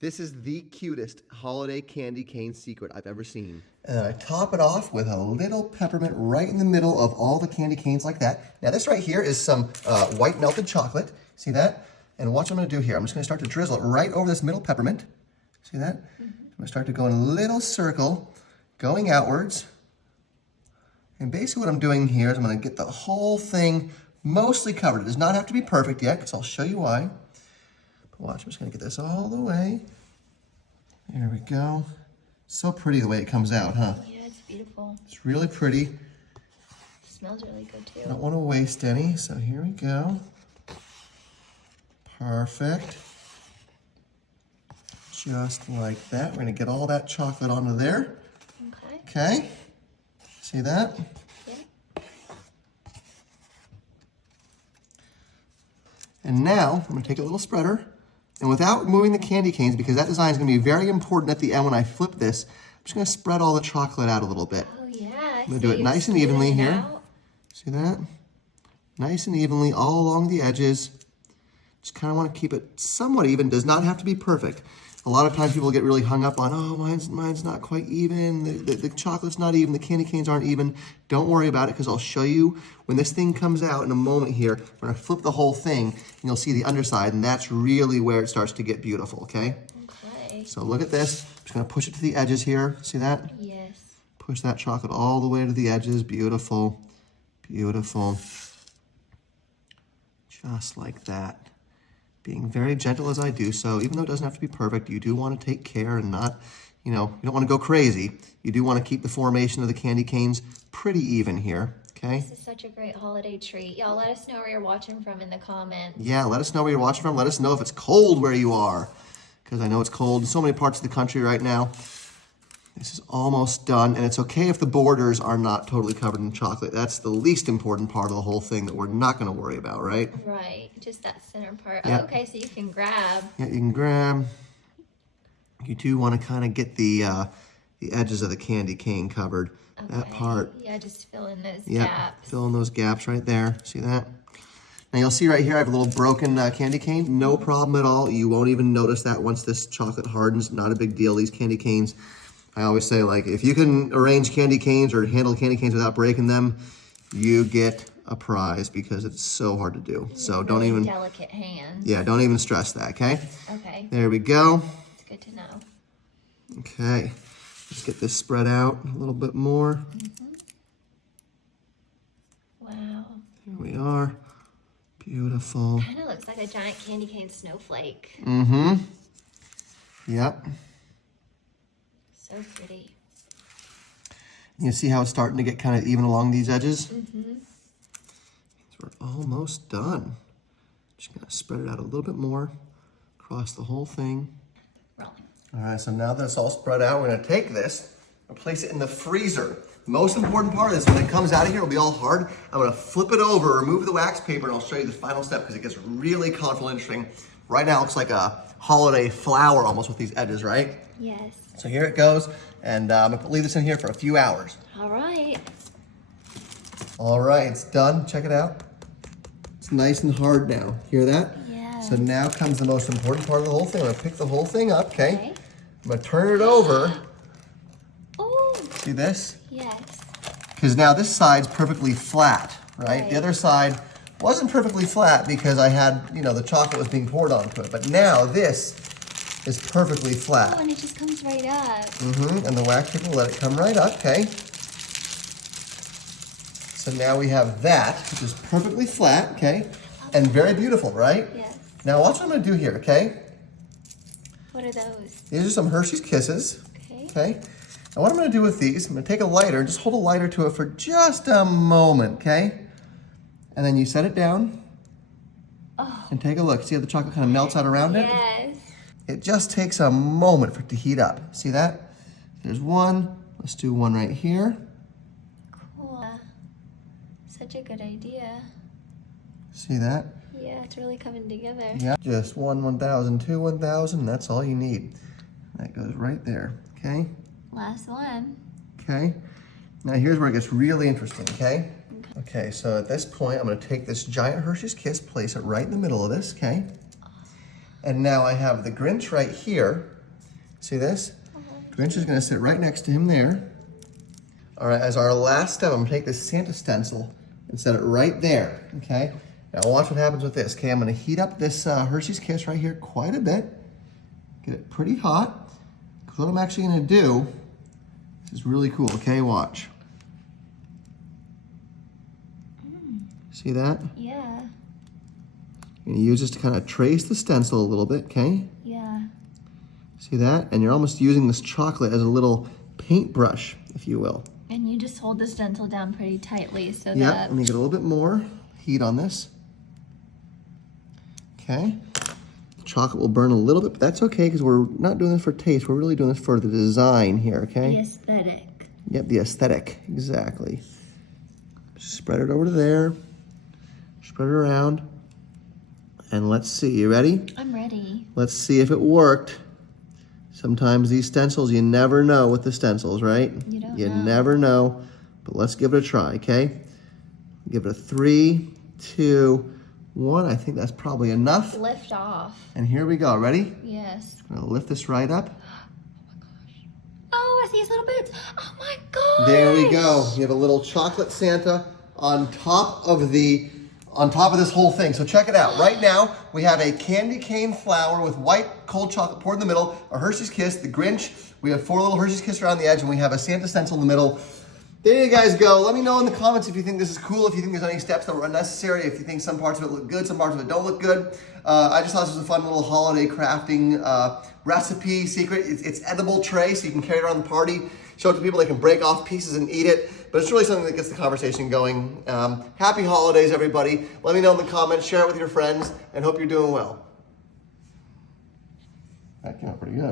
This is the cutest holiday candy cane secret I've ever seen. And then I top it off with a little peppermint right in the middle of all the candy canes like that. Now this right here is some white melted chocolate. See that? And watch what I'm gonna do here. I'm just gonna start to drizzle it right over this middle peppermint. See that? I'm gonna start to go in a little circle going outwards. And basically what I'm doing here is I'm gonna get the whole thing mostly covered. It does not have to be perfect yet, because I'll show you why. Watch, I'm just gonna get this all the way. There we go. So pretty the way it comes out, huh? Yeah, it's beautiful. It's really pretty. It smells really good too. Don't want to waste any, so here we go. Perfect. Just like that. We're gonna get all that chocolate onto there. Okay. Okay. See that? Yeah. And now, I'm gonna take a little spreader, and without removing the candy canes, because that design is gonna be very important at the end when I flip this, I'm just gonna spread all the chocolate out a little bit. Oh yeah. I'm gonna do it nice and evenly here. Out. See that? Nice and evenly all along the edges. Just kind of want to keep it somewhat even. Does not have to be perfect. A lot of times people get really hung up on, oh, mine's not quite even. The chocolate's not even. The candy canes aren't even. Don't worry about it, because I'll show you when this thing comes out in a moment here. When I flip the whole thing, and you'll see the underside, and that's really where it starts to get beautiful, okay? Okay. So look at this. I'm just going to push it to the edges here. See that? Yes. Push that chocolate all the way to the edges. Beautiful. Beautiful. Just like that. Being very gentle as I do so. Even though it doesn't have to be perfect, you do want to take care and not, you don't want to go crazy. You do want to keep the formation of the candy canes pretty even here, okay? This is such a great holiday treat. Y'all let us know where you're watching from in the comments. Yeah, let us know where you're watching from. Let us know if it's cold where you are, because I know it's cold in so many parts of the country right now. This is almost done, and it's okay if the borders are not totally covered in chocolate. That's the least important part of the whole thing that we're not going to worry about, right? Right, just that center part. Yeah. Oh, okay, so you can grab. Yeah, you can grab. You do want to kind of get the edges of the candy cane covered. Okay. That part. Yeah, just fill in those Yeah, gaps. fill in those gaps right there. See that? Now you'll see right here I have a little broken candy cane. No problem at all. You won't even notice that once this chocolate hardens. Not a big deal. These candy canes, I always say, like, if you can arrange candy canes or handle candy canes without breaking them, you get a prize, because it's so hard to do. So don't even, delicate hands. yeah, don't even stress that, okay? Okay, There we go. it's good to know. Okay, let's get this spread out a little bit more. Wow. Here we are. Beautiful. Kind of looks like a giant candy cane snowflake. Mm-hmm. Yep. So pretty. You see how it's starting to get kind of even along these edges? Mm-hmm. So we're almost done. Just gonna spread it out a little bit more across the whole thing. Rolling. All right, so now that it's all spread out, we're gonna take this and place it in the freezer. The most important part is when it comes out of here, it'll be all hard. I'm gonna flip it over, remove the wax paper, and I'll show you the final step, because it gets really colorful and interesting. Right now, it looks like a holiday flower almost with these edges, right? Yes. So here it goes, and I'm gonna leave this in here for a few hours. All right. All right, it's done. Check it out. It's nice and hard now. Hear that? Yeah. So now comes the most important part of the whole thing. I'm gonna pick the whole thing up, okay? Okay. I'm gonna turn it over. Oh, See this? yes. Because now this side's perfectly flat, right? Right. The other side wasn't perfectly flat because I had, the chocolate was being poured onto it. But now this is perfectly flat. Oh, and it just comes right up. And the wax paper will let it come right up, okay? So now we have that, which is perfectly flat, okay? And very beautiful, right? Yes. Now watch what I'm gonna do here, okay? What are those? These are some Hershey's Kisses, Okay. okay? And what I'm gonna do with these, I'm gonna take a lighter, just hold a lighter to it for just a moment, okay? And then you set it down Oh. and take a look. See how the chocolate kind of melts out around it? Yes. It just takes a moment for it to heat up. See that? There's one. Let's do one right here. Cool. Such a good idea. See that? Yeah, it's really coming together. Yeah. Just 1,000, 2, 1,000. That's all you need. That goes right there. Okay? Last one. Okay. Now here's where it gets really interesting, okay? Okay, so at this point, I'm gonna take this giant Hershey's Kiss, place it right in the middle of this, okay? And now I have the Grinch right here. See this? Grinch is gonna sit right next to him there. All right, as our last step, I'm gonna take this Santa stencil and set it right there, okay? Now watch what happens with this, okay? I'm gonna heat up this Hershey's Kiss right here quite a bit. Get it pretty hot. Because what I'm actually gonna do, this is really cool, okay? Watch. See that? Yeah. You're gonna use this to kind of trace the stencil a little bit, okay? Yeah. See that? And you're almost using this chocolate as a little paintbrush, if you will. And you just hold the stencil down pretty tightly so Yep, that... let me get a little bit more heat on this. Okay. The chocolate will burn a little bit, but that's okay because we're not doing this for taste. We're really doing this for the design here, okay? The aesthetic. Yep, the aesthetic, exactly. Spread it over to there. Spread it around. And let's see, you ready? I'm ready. Let's see if it worked. Sometimes these stencils, you never know with the stencils, right? You don't You know. never know, but let's give it a try, okay? Give it a 3, 2, 1. I think that's probably enough. Lift off. And here we go, ready? Yes. I'm gonna lift this right up. Oh, I see his little boots. Oh my god. There we go. You have a little chocolate Santa on top of this whole thing. So check it out. Right now, we have a candy cane flower with white cold chocolate poured in the middle, a Hershey's Kiss, the Grinch. We have 4 little Hershey's Kiss around the edge, and we have a Santa stencil in the middle. There you guys go. Let me know in the comments if you think this is cool, if you think there's any steps that were unnecessary, if you think some parts of it look good, some parts of it don't look good. I just thought this was a fun little holiday crafting recipe secret. It's edible tray, so you can carry it around the party, show it to people. They can break off pieces and eat it. But it's really something that gets the conversation going. Happy holidays, everybody. Let me know in the comments, share it with your friends, and hope you're doing well. That came out pretty good.